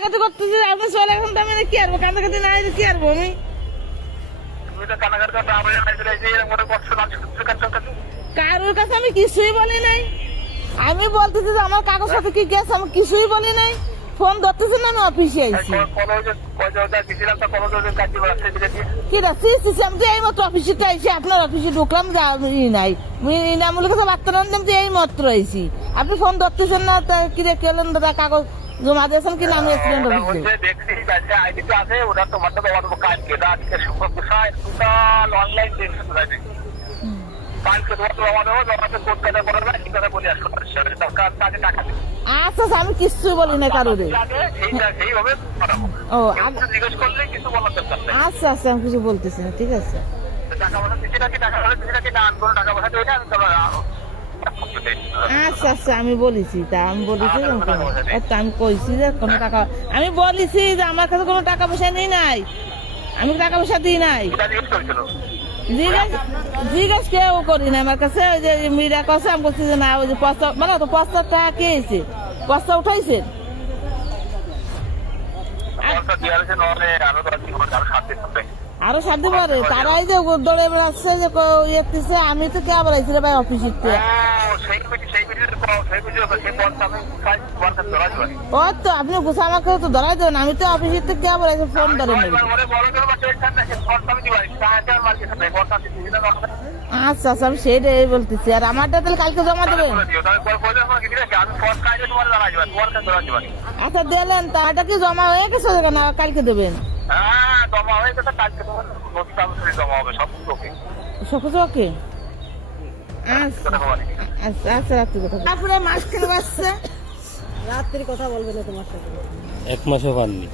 কান্দাকাটি করতেছি, আপনি চলে এখন তো আমি কি আরবো, কান্দাকাটি না কি আরবো আমি? কারোর কাছে আমি কিছুই বলি নাই। আমি বলতেছি যে আমার কাগজ সাথে কি গেছে, আমি কিছুই বলি নাই। ফোন ধরতেছি না, আমি অফিসে আইছি। কি রাখছি আমি তো এই মাত্র অফিসে আইছি, আপনার অফিসে ঢুকলাম নাই ইনামুলের কাছে বার্তা নাম যে এই মাত্র আইছি। আপনি ফোন ধরতেছেন না, তা কি রে কেলেন দাদা, কাগজ জমা দিয়েছেন কি না? আমি অ্যাক্সিডেন্ট অফিসে আচ্ছা আচ্ছা, আমি কিচ্ছু বলি না কারোরে। ও আচ্ছা আচ্ছা, আমি কিছু বলতেছি না, ঠিক আছে। আচ্ছা আচ্ছা, আমি বলেছি তা, আমি বলেছি আমি কইছি যে কোনো টাকা, আমি বলেছি যে আমার কাছে কোনো টাকা পয়সা নেই নাই, আমি টাকা পয়সা দিই নাই। জিজ্ঞেস কেউ করি না আমার কাছে। ওই যে মিডিয়া কাছে আমি বলছি যে না, ওই যে প্রস্তাব মানে তো প্রস্তাব টাকা কে এসে প্রস্তাব উঠাইছেন? আরো 7 দিন পরে তারাই যে দৌড়ে বেড়াচ্ছে যে ইয়েছে, আমি তো কে আবার আইছি রে ভাই অফিসে। ও তো আপনি গুছা আমাকে তো ধরাই দেবেন, আমি তো অফিসের থেকে আবার আইছি, ফোন ধরে নেব। আচ্ছা আচ্ছা, আমি সেইটাই বলতেছি। আর আমারটা তাহলে কালকে জমা দেবেন? আচ্ছা দিলেন, তা এটা কি জমা হয়ে গেছে না কালকে দেবেন? সবকিছু ওকে। আচ্ছা আচ্ছা আচ্ছা, রাত্রি কথা তারপরে মাস খেলে বাসছে, রাত্রি কথা বলবে না তোমার সাথে। 1 মাসও পাননি।